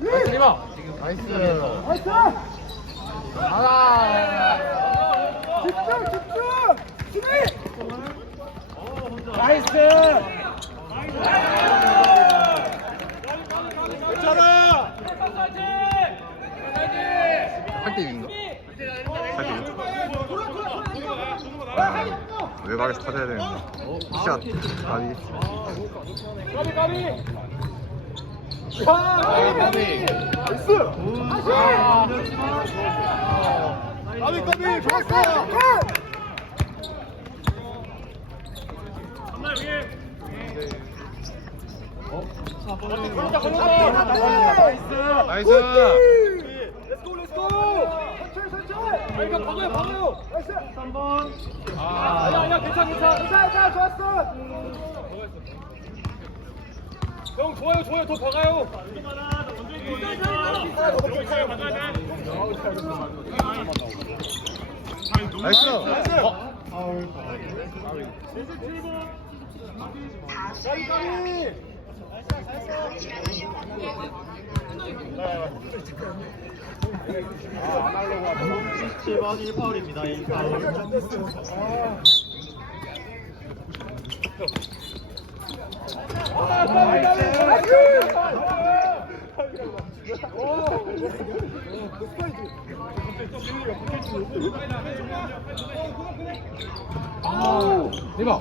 나이스 리바 나이스 나이스! 하나 집중, 집중! 수비! 나이스! 괜찮아! 8대 6인가? 외곽에서 터져야 되는데 샷 가비 가비, 가비! 아, 가비! 나이스! 가비, 가비! 좋았어! 나이스 렛츠고 렛츠고 천천히 천천히 이거 박아요 박아요 나이스 3번 아 아니야 아니야 괜찮아 괜찮아 괜찮아 좋았어 형 좋아요 좋아요 더 박아요 나이스 어? 어? 가비 가비 아, 가비 가비 리바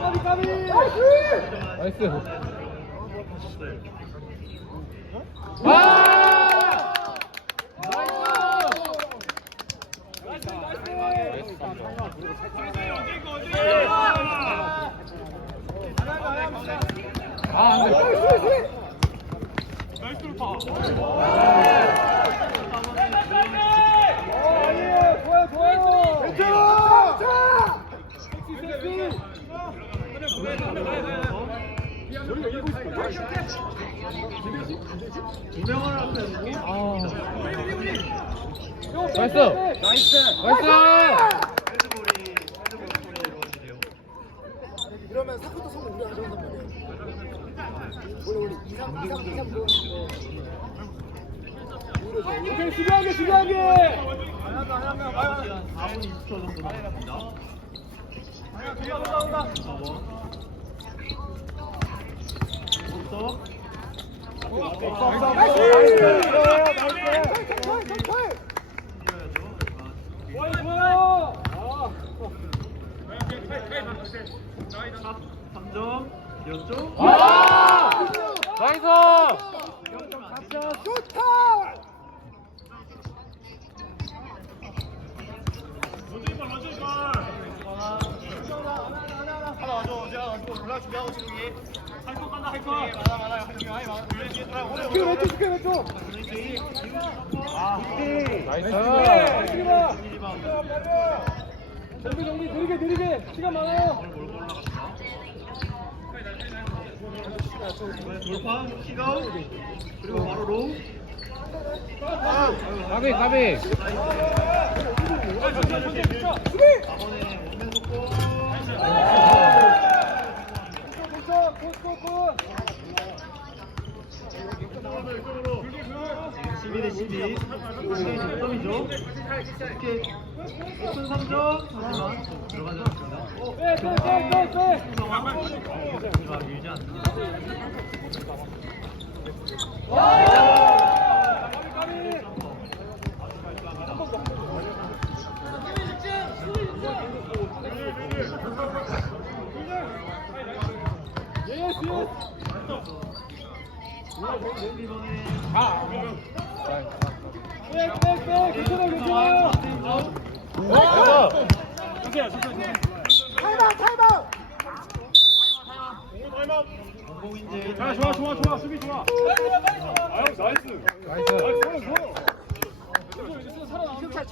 가비 가비 나이스 아아 안돼 아니에요 나이스 나이스 나이스 그러면 사쿠도 성공 우리가 가져온단 말이야. 원래 원래 2, 3, 2, 3, 2, 3 들어오는 오케이 수비하게 수비하게 아 나이스! 좋다! 스킬 왼쪽 스킬 왼쪽! 나이스! 정비 정비 느리게 느리게! 시간 많아요 가비 가비 괜찮아 굿굿굿 12대 12 시간이 점점이죠 이렇게 오픈 3점 하나만 들어가지 않습니 다 빼빼빼빼빼 상황 우리가 밀지 괜찮아 괜찮아 공공인재 자 좋아 좋아 좋아 수비 좋아 아유 나이스 나이스